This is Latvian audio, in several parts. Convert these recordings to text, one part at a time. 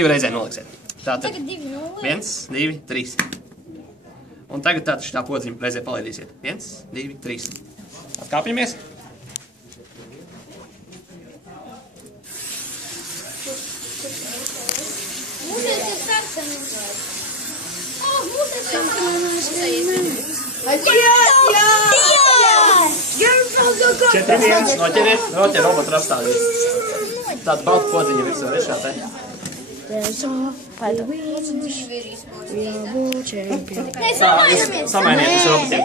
Divi reizē noliksiet. Tātad Tagad 2-0. 1, 2, 3. Un tagad tātad šitā podziņa reizē palaidīsiet. 1, 2, 3. Atkāpjamies. Mūsēs ir sarkanums. Mūsēs ir sarkanums. Četri viens. Noķeriet. Noķer robotu apstādīt. Tāda balta podziņa virsū ir šā te. Tā, jūs samainiet uz robotiem.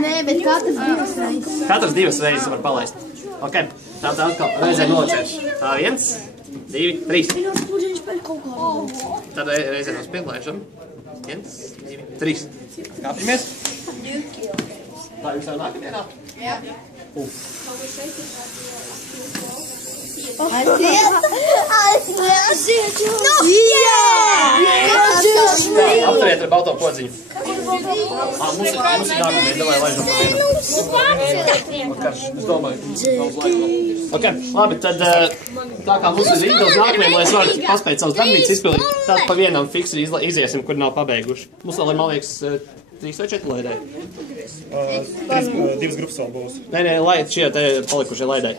Nē, bet katrs 2 reizes. Katrs 2 reizes var palaist. Ok, tātad atkal reizē noliksiet. Tā 1, 2, 3. Tad reizē no spiedlaišam. 1, 2, 3. Kāpjamies. Tā jūs jau nākamienā? Jā. Apturiet ar balto podziņu. Mums ir nākamie, davai laižam pa vienam. Es domāju, daudz laika. Ok, labi, tad tā kā mums ir Ingels nākamajam, lai es varu paspēt savus darbības izpildīt, tad pa vienam fiksi iziesim, kur nav pabeiguši. Mums vēl ir, man liekas, 3 vai 4 laidēji. 2 grupas vēl būs. Nē, lai šie te palikušie laidēji.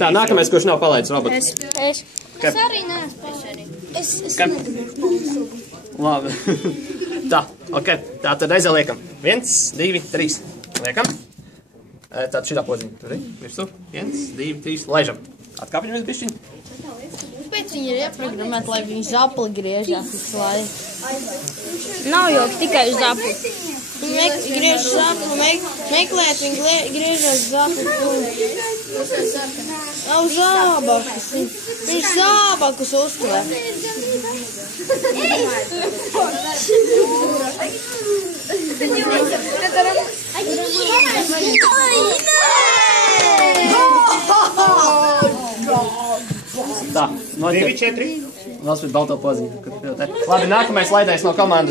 Tā, nākamais, kurš nav palaidis robotu. Es arī neesmu. Es nedabušu. Labi. Tā, ok. Tā tad reizē liekam. 1, 2, 3. Liekam. Tātad šitā podziņa. Tur ir. Virsū. 1, 2, 3. Laižam. Atkāpjamies bišķiņ. Pēc viņi ir ieprogrammēti, lai viņi zapli griežās visu laiku. Nav jau tikai zapli. Viņi griež zapli, meklēt, viņi griežās zapli. Nav zābakus. Viņš zābakus uztver. Tā, 2, 4. Nospīt balto podziņu. Labi, nākamais laidējs no komandas.